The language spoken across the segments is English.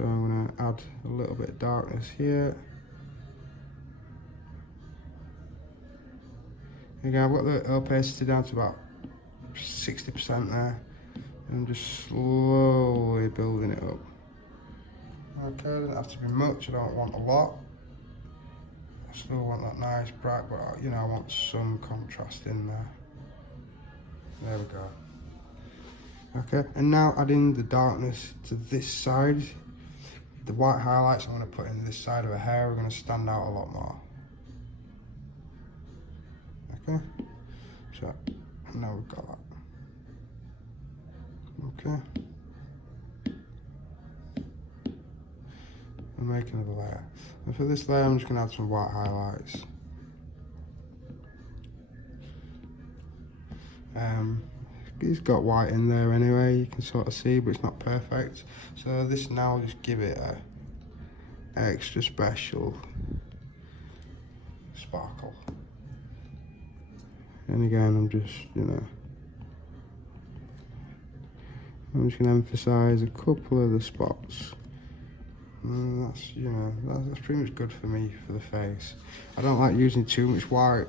So I'm going to add a little bit of darkness here. Again, I've got the opacity down to about 60% there. And I'm just slowly building it up. Okay, doesn't have to be much, I don't want a lot. I still want that nice bright, but you know, I want some contrast in there. There we go. Okay, and now adding the darkness to this side. The white highlights I'm going to put in this side of the hair are going to stand out a lot more. Okay, so now we've got that. Okay, I'm making another layer, and for this layer I'm just going to add some white highlights. It's got white in there anyway, you can sort of see, but it's not perfect. So this now will just give it a extra special sparkle. And again, I'm just, you know, I'm just going to emphasize a couple of the spots. And that's, you know, that's pretty much good for me for the face. I don't like using too much white.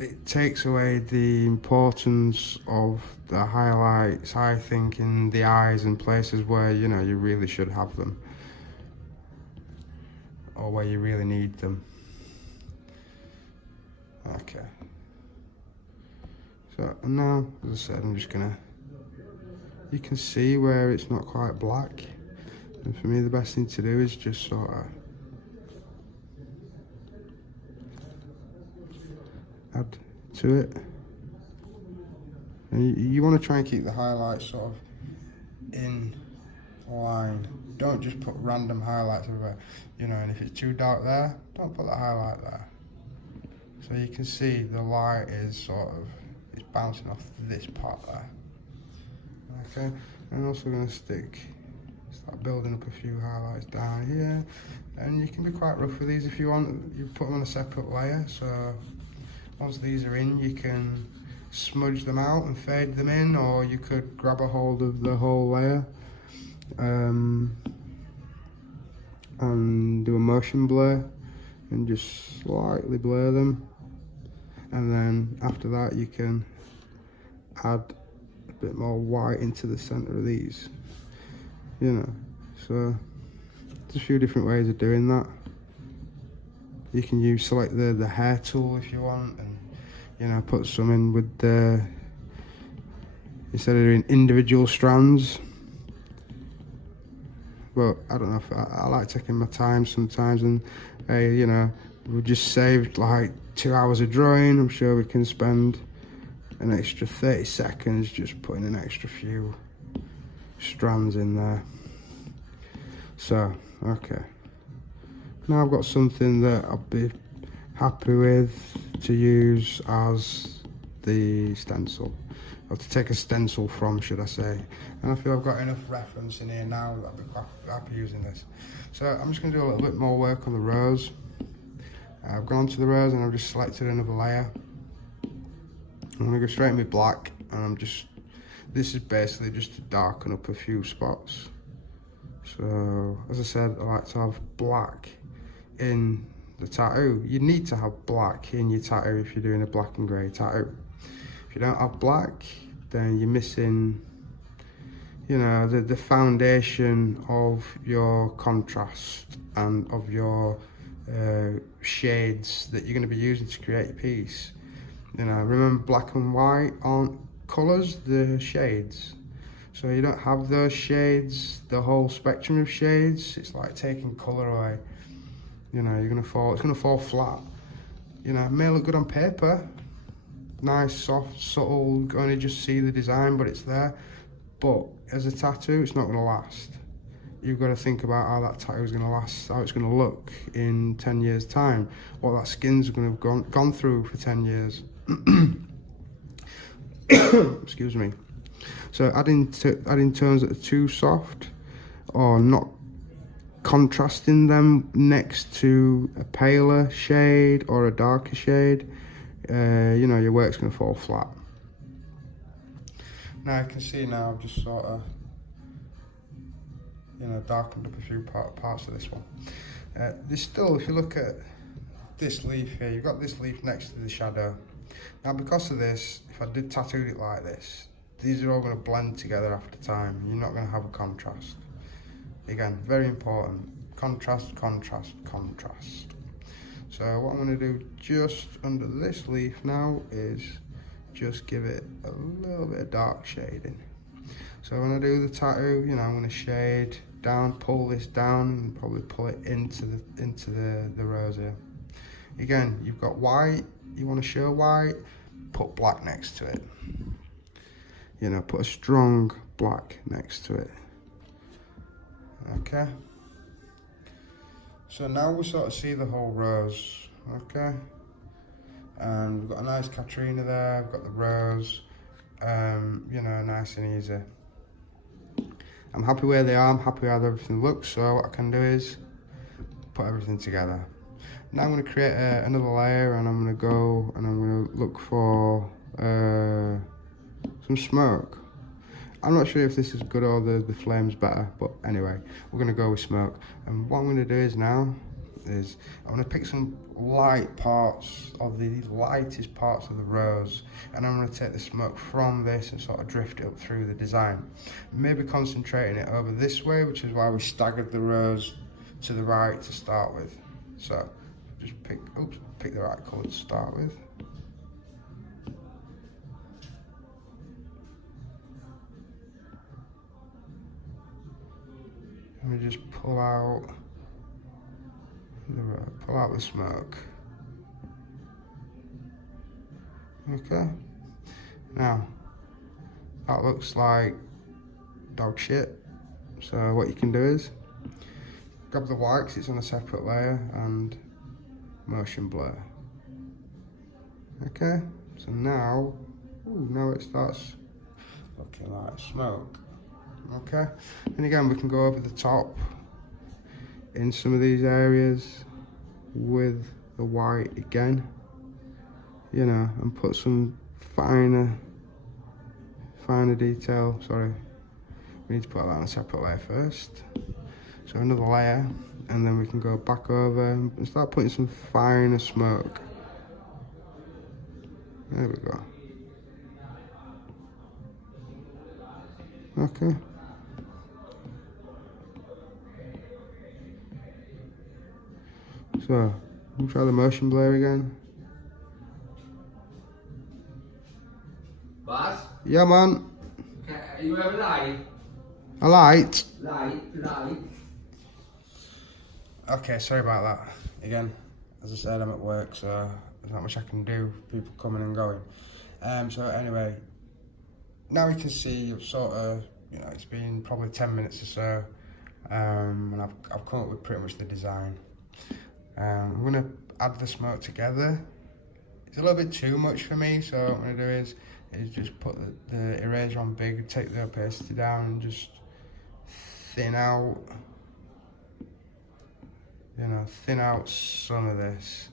It takes away the importance of the highlights, I think, in the eyes and places where, you know, you really should have them, or where you really need them. Okay. So now, as I said, I'm just gonna, you can see where it's not quite black, and for me the best thing to do is just sort of add to it, and you want to try and keep the highlights sort of in line. Don't just put random highlights everywhere, you know, and if it's too dark there, don't put the highlight there. So you can see the light is sort of, it's bouncing off this part there. Okay, I'm also going to start building up a few highlights down here, and you can be quite rough with these if you want. You put them on a separate layer, so once these are in, you can smudge them out and fade them in, or you could grab a hold of the whole layer and do a motion blur and just slightly blur them, and then after that you can add a bit more white into the center of these, you know. So there's a few different ways of doing that. You can select the hair tool if you want, and, you know, put some in with the, instead of doing individual strands. But I don't know, if I like taking my time sometimes, and you know, we've just saved like 2 hours of drawing. I'm sure we can spend an extra 30 seconds just putting an extra few strands in there. So, okay. Now I've got something that I'll be happy with to use as the stencil, or to take a stencil from, should I say. And I feel I've got enough reference in here now that I'll be quite happy using this. So I'm just going to do a little bit more work on the rose. I've gone to the rose and I've just selected another layer. I'm going to go straight in with black, and this is basically just to darken up a few spots. So, as I said, I like to have black in the tattoo. You need to have black in your tattoo if you're doing a black and grey tattoo. If you don't have black, then you're missing, you know, the foundation of your contrast and of your shades that you're going to be using to create your piece. You know, remember, black and white aren't colours, they're shades. So you don't have those shades, the whole spectrum of shades. It's like taking colour away. You know, it's gonna fall flat. You know, it may look good on paper, nice, soft, subtle, you only just see the design, but it's there. But as a tattoo, it's not gonna last. You've got to think about how that tattoo is gonna last, how it's gonna look in 10 years' time, what that skin's gonna have gone through for 10 years. Excuse me. So adding tones that are too soft, or not contrasting them next to a paler shade or a darker shade, you know, your work's going to fall flat. Now you can see now I've just sort of you know, darkened up a few parts of this one. There's still, if you look at this leaf here, you've got this leaf next to the shadow. Now because of this, if I did tattoo it like this, these are all going to blend together after time. You're not going to have a contrast. Again, very important. Contrast, contrast, contrast. So what I'm going to do just under this leaf now is just give it a little bit of dark shading. So when I do the tattoo, you know, I'm going to shade down, pull this down, and probably pull it into the rose here. Again, you've got white, you want to show white, put black next to it. You know, put a strong black next to it. Okay. So now we sort of see the whole rose, okay? And we've got a nice Katrina there, we've got the rose, you know, nice and easy. I'm happy where they are, I'm happy how everything looks, so what I can do is put everything together. Now I'm going to create another layer, and I'm going to go and I'm going to look for some smoke. I'm not sure if this is good or the flame's better, but anyway, we're going to go with smoke. And what I'm going to do is now is I'm going to pick some light parts of the lightest parts of the rose, and I'm going to take the smoke from this and sort of drift it up through the design. Maybe concentrating it over this way, which is why we staggered the rose to the right to start with. So just pick the right colour to start with. Let me just pull out the smoke. Okay. Now that looks like dog shit. So what you can do is grab the white, 'cause it's on a separate layer, and motion blur. Okay. So now, now it starts looking like smoke. Okay, and again we can go over the top in some of these areas with the white again, you know, and put some finer detail. Sorry, we need to put that on a separate layer first. So another layer, and then we can go back over and start putting some finer smoke. There we go. Okay. So, we'll try the motion blur again. Boss? Yeah, man. You have a light? A light? Light. Okay, sorry about that. Again, as I said, I'm at work, so there's not much I can do. People coming and going. So anyway, now you can see sort of, you know, it's been probably 10 minutes or so, and I've come up with pretty much the design. I'm going to add the smoke together. It's a little bit too much for me, so what I'm going to do is just put the eraser on big, take the opacity down, and just thin out, you know, thin out some of this,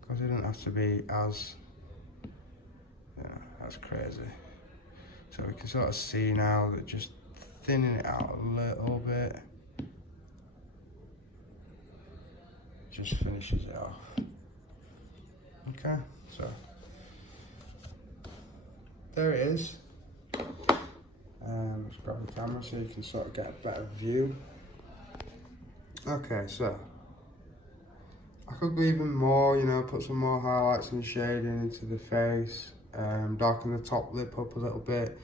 because it doesn't have to be as, you know, as crazy. So we can sort of see now that just thinning it out a little bit just finishes it off. Okay, so there it is. Let's grab the camera so you can sort of get a better view. Okay, so I could go even more, you know, put some more highlights and shading into the face, darken the top lip up a little bit,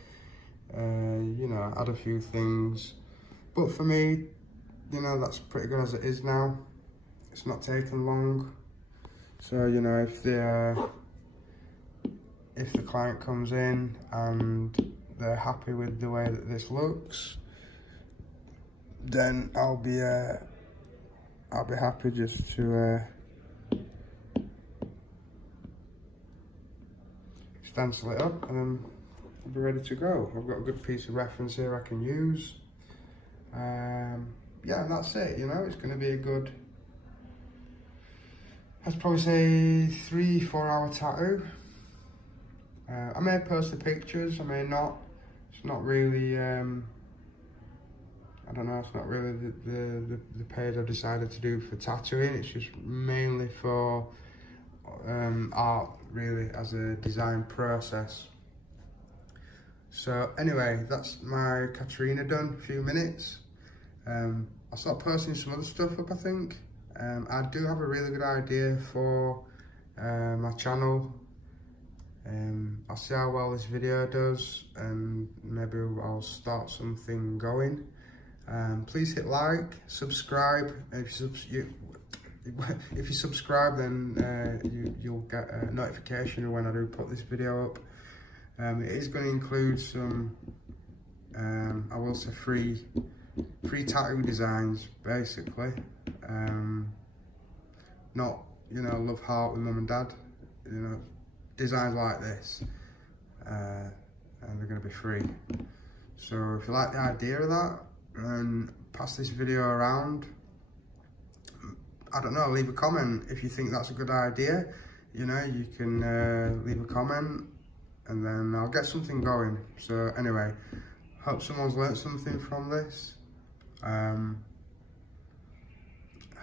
you know, add a few things. But for me, you know, that's pretty good as it is now. It's not taking long. So, you know, if the client comes in and they're happy with the way that this looks, then I'll be happy just to stencil it up, and then I'll be ready to go. I've got a good piece of reference here I can use. Yeah, and that's it. You know, it's going to be a good, I'd probably say 3-4 hour tattoo. I may post the pictures, I may not. It's not really, I I don't know, it's not really the page I've decided to do for tattooing. It's just mainly for art, really, as a design process. So anyway, that's my Katrina done, a few minutes. I'll start posting some other stuff up, I think. I do have a really good idea for my channel. I'll see how well this video does, and maybe I'll start something going. Please hit like, subscribe. If you subscribe, then you'll get a notification when I do put this video up. It is going to include some, I will say, free tattoo designs, basically. Not, you know, love heart with mum and dad, you know, designs like this, and they're going to be free. So if you like the idea of that, then pass this video around. I don't know, leave a comment if you think that's a good idea. You know, you can leave a comment, and then I'll get something going. So anyway, hope someone's learnt something from this.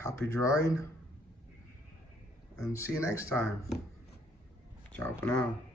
Happy drawing, and see you next time. Ciao for now.